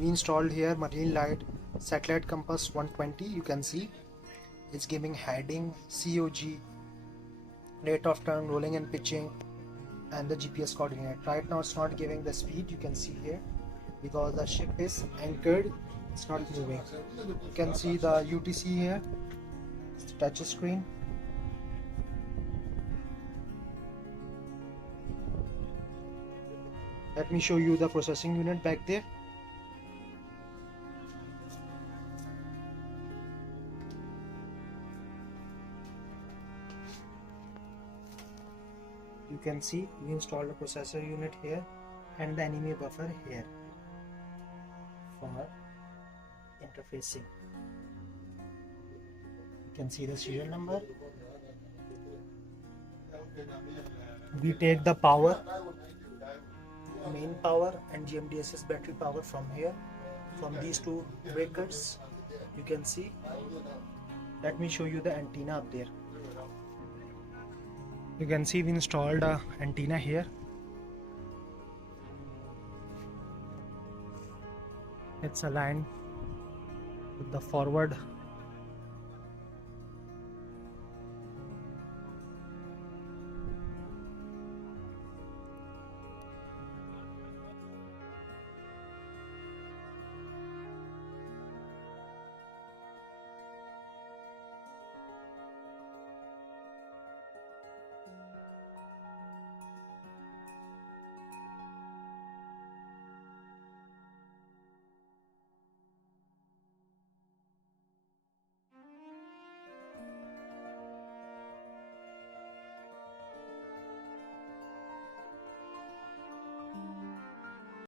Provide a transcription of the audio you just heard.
we installed here Marinelite Satellite Compass 120. You can see it's giving heading, COG, rate of turn, rolling and pitching, and the GPS coordinate. Right now it's not giving the speed, you can see here, because the ship is anchored, it's not moving. You can see the UTC here, it's the touch screen. Let me show you the processing unit back there. You can see we installed a processor unit here and the enemy buffer here for interfacing. You can see the serial number. We take the power, main power and GNSS battery power from here, from these two breakers. You can see. Let me show you the antenna up there. You can see we installed a antenna here. It's aligned with the forward